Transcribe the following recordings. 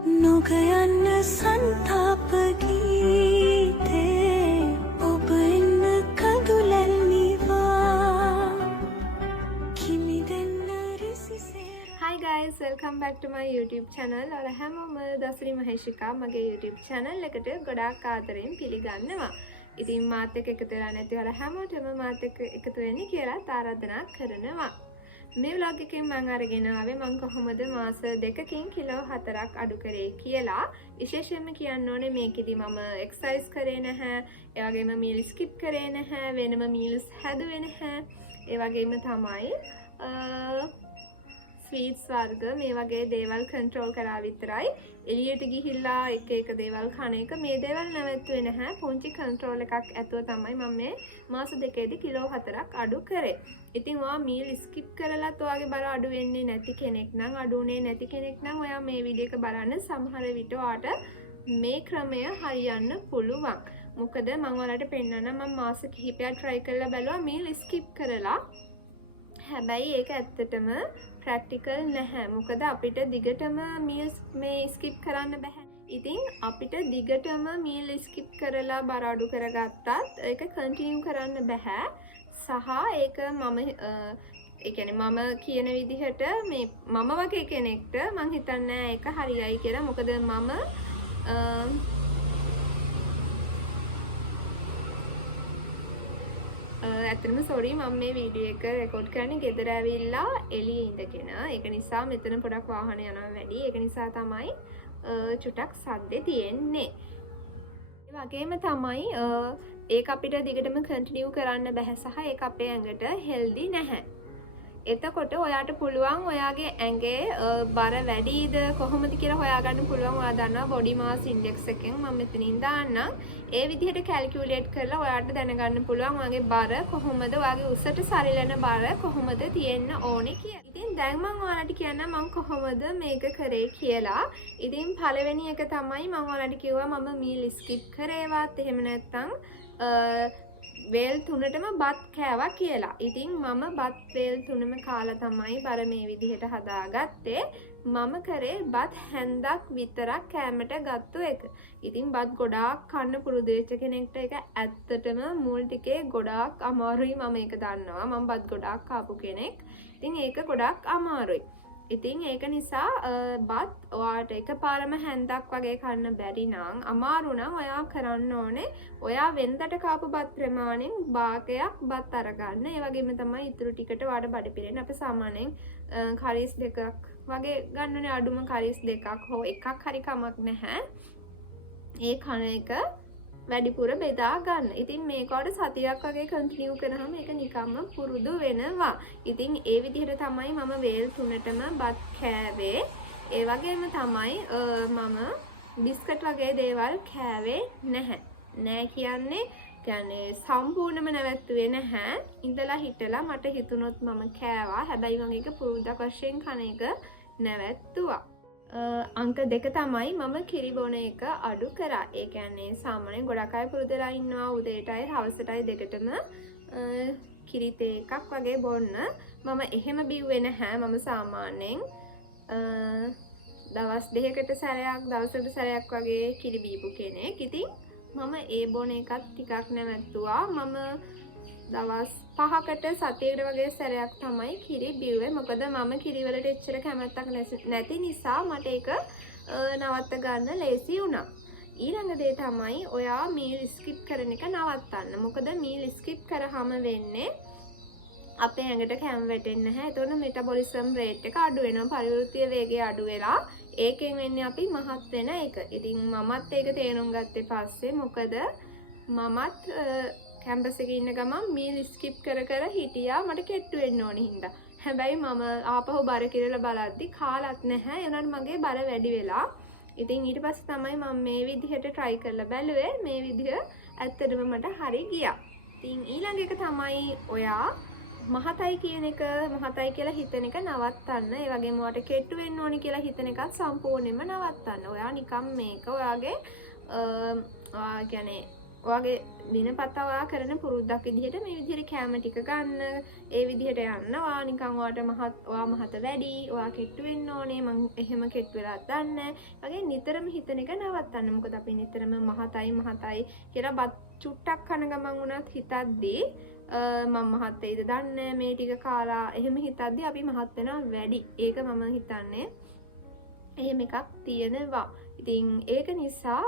නොගයන්න සන්තාප ගීතේ ඔබ එන්න කඳුලැල්නිවා කිමිදෙන්න රිසිසේ. Hi guys, welcome back to my YouTube channel. ඔයාලා හැමෝම දසරි මහේෂිකා මගේ YouTube channel එකට ගොඩාක් ආදරෙන් පිළිගන්නවා. ඉතින් මාත් එක්ක එකතු වෙලා නැති ඔයාලා හැමෝටම මාත් එක්ක එකතු වෙන්න කියලා ආරාධනා කරනවා. මේ vlog එකෙන් මම අරගෙන ආවේ මම කොහොමද මාස 2කින් කිලෝ 4ක් අඩු කරේ කියලා. විශේෂයෙන්ම කියන්න ඕනේ මේකෙදි මම එක්සර්සයිස් කරේ නැහැ. ඒ වගේම මීල් ස්කිප් කරේ නැහැ. වෙනම මීල්ස් හැදුවේ නැහැ. ඒ වගේම තමයි ස්වීට්ස් වර්ග මේ වගේ දේවල් කන්ට්‍රෝල් කරා විතරයි. එළියට ගිහිල්ලා එක දේවල් කන එක මේ දේවල් නැවතුනේ නැහැ. පුංචි කන්ට්‍රෝල් එකක් ඇතුව තමයි මම මේ මාස 2ේදී කිලෝ 4ක් අඩු කරේ. ඉතින් ඔයා මීල් ස්කිප් කරලත් ඔයාගේ බර අඩු වෙන්නේ නැති කෙනෙක් නම් අඩුුනේ නැති කෙනෙක් නම් ඔයා මේ වීඩියෝ එක බලන්න සමහර විට ඔයාට මේ ක්‍රමය හරියන්න පුළුවන්. මොකද මම ඔයාලට පෙන්නන්න මම මාස කිහිපයක් try කරලා බැලුවා මීල් ස්කිප් කරලා. හැබැයි ඒක ඇත්තටම ප්‍රැක්ටිකල් නැහැ. මොකද අපිට දිගටම මීල්ස් මේ ස්කිප් කරන්න බෑ. ඉතින් අපිට දිගටම මීල් ස්කිප් කරලා බර අඩු කරගත්තත් ඒක කන්ටිනියු කරන්න බෑ. සහ ඒක මම කියන විදිහට මේ මම වගේ කෙනෙක්ට මං හිතන්නේ ඒක හරියයි කියලා. මොකද මම ඇත්තටම සෝරි මම මේ වීඩියෝ එක රෙකෝඩ් කරන්නේ ගෙදර ඇවිල්ලා එළියේ ඉඳගෙන. ඒක නිසා මෙතන පොඩක් වාහන යනවා වැඩි. ඒක නිසා තමයි චුටක් සද්දේ තියෙන්නේ. ඒ වගේම තමයි ඒක අපිට දිගටම කන්ටිනියු කරන්න බැහැ සහ ඒක අපේ ඇඟට හෙල්දි නැහැ. එතකොට ඔයාට පුළුවන් ඔයාගේ ඇඟේ බර වැඩිද කොහොමද කියලා හොයාගන්න පුළුවන්. ඔයා දන්නවා බොඩි මාස් ඉන්ඩෙක්ස් එකෙන් මම මෙතනින් දාන්නම්. ඒ විදිහට කැල්කියුලේට් කරලා ඔයාට දැනගන්න පුළුවන් ඔයාගේ බර කොහොමද, ඔයාගේ උසට සරිලන බර කොහොමද තියෙන්න ඕනේ කියලා. ඉතින් දැන් මම ඔයාලට කියන්නම් මම කොහොමද මේක කරේ කියලා. ඉතින් පළවෙනි එක තමයි මම ඔයාලට කිව්වා මම මීල් ස්කිප් කරේවත් එහෙම නැත්නම් වේල් 3ටම බත් කෑවා කියලා. ඉතින් මම බත් වේල් 3ම කාලා තමයි බර මේ විදිහට හදාගත්තේ. මම කරේ බත් හැන්දක් විතරක් කෑමට ගත්තු එක. ඉතින් බත් ගොඩාක් කන්න පුරුදු වෙච්ච කෙනෙක්ට ඒක ඇත්තටම මුල් ටිකේ ගොඩාක් අමාරුයි. මම ඒක දන්නවා. මම බත් ගොඩාක් කාපු කෙනෙක්. ඉතින් ඒක ගොඩාක් අමාරුයි. ඉතින් ඒක නිසා බත් ඔයාට එකපාරම හැන්දක් වගේ කන්න බැරි නම් අමාරු නම් ඔයා කරන්න ඕනේ ඔයා වෙනදට කාපු බත් ප්‍රමාණයෙන් භාගයක් බත් අරගන්න. ඒ වගේම තමයි ඉතුරු ටිකට ඔයාට බඩ පිරෙන්න අපි සාමාන්‍යයෙන් කරීස් දෙකක් වගේ ගන්නනේ. අඩුම කරීස් දෙකක් හෝ එකක් හරි කමක් නැහැ. ඒ කන එක වැඩිපුර බෙදා ගන්න. ඉතින් මේකට සතියක් වගේ කන්ටිනියු කරාම ඒක නිකම්ම පුරුදු වෙනවා. ඉතින් ඒ විදිහට තමයි මම වේල් 3ටම බත් කෑවේ. ඒ වගේම තමයි මම බිස්කට් වගේ දේවල් කෑවේ නැහැ. නෑ කියන්නේ සම්පූර්ණයෙන්ම නැවැත්තුවේ නැහැ. ඉඳලා හිටලා මට හිතුනොත් මම කෑවා. හැබැයි මම ඒක පුරුද්දක් වශයෙන් කන එක නැවැත්තුවා. අංක 2 තමයි මම කිරි බොන එක අඩු කරා. ඒ කියන්නේ සාමාන්‍යයෙන් ගොඩක් අය පුරුදුලා ඉන්නවා උදේටයි හවසටයි දෙකටම කිරි තේ එකක් වගේ බොන්න. මම එහෙම බිව්වේ නැහැ. මම සාමාන්‍යයෙන් දවස් 2කට සැරයක් දවසකට සැරයක් වගේ කිරි බීපු කෙනෙක්. ඉතින් මම ඒ බොන එකත් ටිකක් නැවැත්තුවා. මම දවස් 5කට සතියකට වගේ සැරයක් තමයි කිරි බිව්වේ. මොකද මම කිරි වලට එච්චර කැමැත්තක් නැති නිසා මට ඒක නවත්ත ගන්න ලේසි වුණා. ඊළඟ දේ තමයි ඔයා මීල් ස්කිප් කරන එක නවත්තන්න. මොකද මීල් ස්කිප් කරාම වෙන්නේ අපේ ඇඟට කැම වැටෙන්නේ නැහැ. එතකොට මෙටබොලිසම් රේට් එක අඩු වෙනවා. පරිවෘත්තීය වේගය අඩු වෙලා ඒකෙන් වෙන්නේ අපි මහත් වෙන එක. ඉතින් මමත් ඒක තේරුම් ගත්තේ පස්සේ මොකද මමත් කැම්පස් එකේ ඉන්න ගමන් මීල් ස්කිප් කර හිටියා මට කෙට්ටු වෙන්න ඕනේ හින්දා. හැබැයි මම ආපහු බර කිරලා බලද්දි කාලත් නැහැ. ඒ වුණාට මගේ බර වැඩි වෙලා. ඉතින් ඊට පස්සේ තමයි මම මේ විදිහට try කරලා බැලුවේ. මේ විදිහ ඇත්තටම මට හරි ගියා. ඉතින් ඊළඟ එක තමයි ඔයා මහතයි කියන එක මහතයි කියලා හිතන එක නවත්තන්න. ඒ වගේම ඔයාට කෙට්ටු වෙන්න ඕනේ කියලා හිතන එකත් සම්පූර්ණයෙන්ම නවත්තන්න. ඔයා නිකම් මේක ඔයාගේ කියන්නේ ඔයාගේ දිනපතා ඔයා කරන පුරුද්දක් විදිහට මේ විදිහට කැම ටික ගන්න. ඒ විදිහට යනවා. නිකන් ඔයා මහත වැඩි. ඔයා කෙට්ටු වෙන්න ඕනේ. මං එහෙම කෙට්ටු වෙලා දන්නේ. වගේ නිතරම හිතන එක නවත්තන්න. මොකද අපි නිතරම මහතයි කියලා බත් චුට්ටක් කන ගමන් වුණත් හිතද්දී මම මහත් වෙයිද දන්නේ මේ ටික කාලා එහෙම හිතද්දී අපි මහත් වෙනවා වැඩි. ඒක මම හිතන්නේ එහෙම එකක් තියෙනවා. ඉතින් ඒක නිසා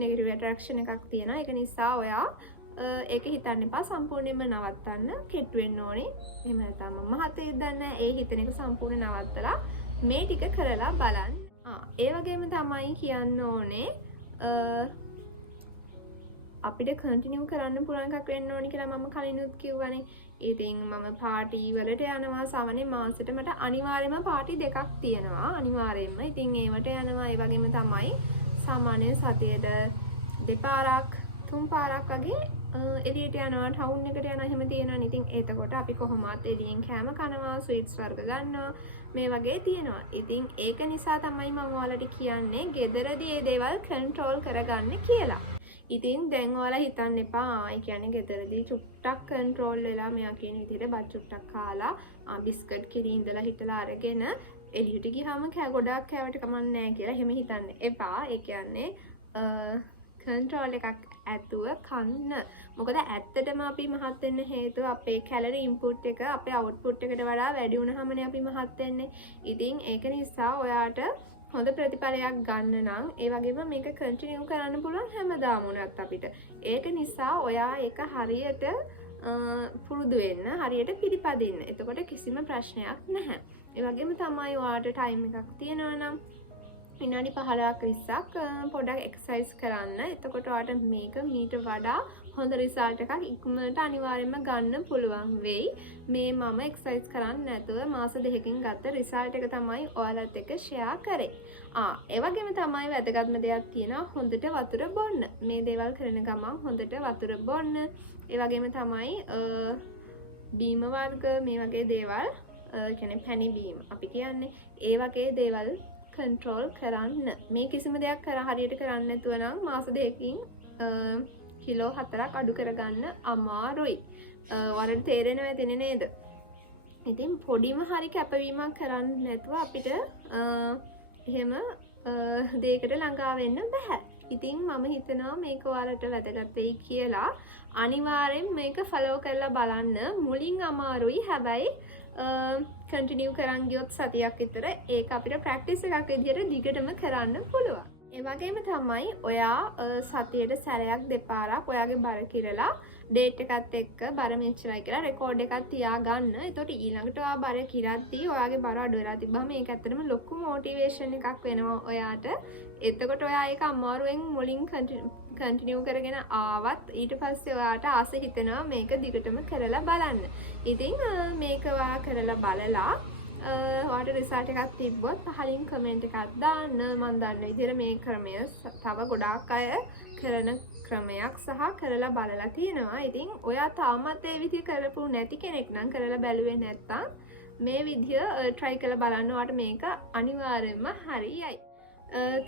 නෙගටිව් ඇට්‍රැක්ෂන් එකක් තියෙනවා. ඒක නිසා ඔයා ඒක හිතන්න එපා සම්පූර්ණයෙන්ම නවත්තන්න. කෙට්ටු වෙන්න ඕනේ. එහෙම නැත්නම් මහත් වෙයිද දන්නේ ඒ හිතන එක සම්පූර්ණ නවත්තලා මේ ටික කරලා බලන්න. ඒ වගේම තමයි කියන්න ඕනේ අපිට කන්ටිනියු කරන්න පුළුවන් එකක් වෙන්න ඕනි කියලා මම කලිනුත් කිව්වනේ. ඉතින් මම පාටි වලට යනවා සාමාන්‍ය මාසෙට මට අනිවාර්යයෙන්ම පාටි දෙකක් තියෙනවා අනිවාර්යයෙන්ම. ඉතින් ඒවට යනවා. ඒ වගේම තමයි සාමාන්‍ය සතියේට දෙපාරක් තුන් පාරක් වගේ එළියට යනවා ටවුන් එකට යනවා එහෙම තියෙනවා. ඉතින් එතකොට අපි කොහොමවත් එළියෙන් කෑම කනවා ස්වීට්ස් වර්ග ගන්නවා මේ වගේ තියෙනවා. ඉතින් ඒක නිසා තමයි මම ඔයාලට කියන්නේ ගෙදරදී මේ දේවල් කන්ට්‍රෝල් කරගන්න කියලා. ඉතින් දැන් ඔයාලා හිතන්න එපා. ඒ කියන්නේ ගෙදරදී චුට්ටක් කන්ට්‍රෝල් වෙලා මෙයා කියන විදිහට බත් චුට්ටක් කාලා බිස්කට් කිරි ඉඳලා හිටලා අරගෙන එළියට ගියාම ගොඩාක් කෑවට කමක් නැහැ කියලා එහෙම හිතන්න එපා. ඒ කියන්නේ කන්ට්‍රෝල් එකක් ඇතුව කන්න. මොකද ඇත්තටම අපි මහත් වෙන්න හේතුව අපේ කැලරි ඉන්පුට් එක අපේ අවුට්පුට් එකට වඩා වැඩි වුණාමනේ අපි මහත් වෙන්නේ. ඉතින් ඒක නිසා ඔයාට හොඳ ප්‍රතිඵලයක් ගන්න නම් ඒ වගේම මේක කන්ටිනියු කරන්න පුළුවන් හැමදාම උනත් අපිට. ඒක නිසා ඔයා ඒක හරියට පුරුදු වෙන්න, හරියට පිළිපදින්න. එතකොට කිසිම ප්‍රශ්නයක් නැහැ. ඒ වගේම තමයි ඔයාට ටයිම් එකක් තියෙනවා නම් විනාඩි 15ක් 20ක් පොඩ්ඩක් එක්සර්සයිස් කරන්න. එතකොට ඔයාට මේක මීට වඩා හොඳ රිසල්ට් එකක් ඉක්මනට අනිවාර්යයෙන්ම ගන්න පුළුවන් වෙයි. මේ මම එක්සර්සයිස් කරන්නේ නැතුව මාස 2කින් ගත්ත රිසල්ට් එක තමයි ඔයාලත් එක්ක ෂෙයා කරේ. ඒ වගේම තමයි වැදගත්ම දෙයක් තියෙනවා හොඳට වතුර බොන්න. මේ දේවල් කරන ගමන් හොඳට වතුර බොන්න. ඒ වගේම තමයි බීම වර්ග මේ වගේ දේවල් කියන්නේ පැණි බීම අපි කියන්නේ ඒ වගේ දේවල් කන්ට්‍රෝල් කරන්න. මේ කිසිම දෙයක් හරියට කරන්නේ නැතුව නම් මාස 2කින් කිලෝ 4ක් අඩු කරගන්න අමාරුයි. ඔයාලට තේරෙනව ඇතිනේ නේද? ඉතින් පොඩිම හරි කැපවීමක් කරන්නේ නැතුව අපිට එහෙම දෙයකට ළඟා වෙන්න බෑ. ඉතින් මම හිතනවා මේක ඔයාලට වැදගත් වෙයි කියලා. අනිවාර්යෙන් මේක ෆලෝ කරලා බලන්න. මුලින් අමාරුයි. හැබැයි කන්ටිනියු කරන් ගියොත් සතියක් විතර ඒක අපිට ප්‍රැක්ටිස් එකක් විදිහට දිගටම කරන්න පුළුවන්. ඒ වගේම තමයි ඔයා සතියට සැරයක් දෙපාරක් ඔයාගේ බර කිරලා ඩේට් එකත් එක්ක බර මෙච්චරයි කියලා රෙකෝඩ් එකක් තියාගන්න. එතකොට ඊළඟට ඔයා බර කිරද්දී ඔයාගේ බර අඩු වෙලා තිබ්බම මේක ඇත්තටම ලොකු මොටිවේෂන් එකක් වෙනවා ඔයාට. එතකොට ඔයා ඒක අමාරුවෙන් මුලින් කන්ටිනියු කරගෙන ආවත් ඊට පස්සේ ඔයාට ආස හිතෙනවා මේක දිගටම කරලා බලන්න. ඉතින් මේක ඔයා කරලා බලලා ඔයාට රිසල්ට් එකක් තිබ්බොත් පහලින් කමෙන්ට් එකක් දාන්න. මම දන්න විදිහට මේ ක්‍රමය තව ගොඩාක් අය කරන ක්‍රමයක් සහ කරලා බලලා තියෙනවා. ඉතින් ඔයා තාමත් ඒ විදිහ කරපු නැති කෙනෙක් නම් කරලා බැලුවේ නැත්තම් මේ විදිහ try කරලා බලන්න. ඔයාට මේක අනිවාර්යයෙන්ම හරියයි.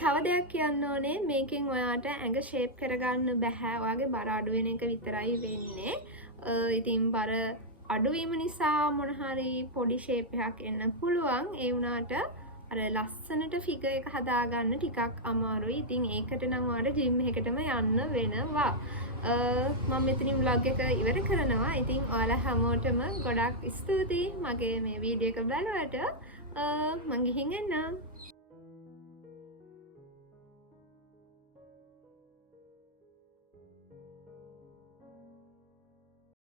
තව දෙයක් කියන්න ඕනේ මේකෙන් ඔයාට ඇඟ ෂේප් කරගන්න බෑ. ඔයාගේ බර අඩු වෙන එක විතරයි වෙන්නේ. ඉතින් බර අඩුවීම නිසා මොන හරි පොඩි ෂේප් එකක් එන්න පුළුවන්. ඒ වුණාට අර ලස්සනට ෆිගර් එක හදාගන්න ටිකක් අමාරුයි. ඉතින් ඒකට නම් ඔයාලට ජිම් එකකටම යන්න වෙනවා. මම මෙතනින් vlog එක ඉවර කරනවා. ඉතින් ඔයාලා හැමෝටම ගොඩාක් ස්තුතියි මගේ මේ වීඩියෝ එක බලුවට. මං ගිහින් එන්නම්.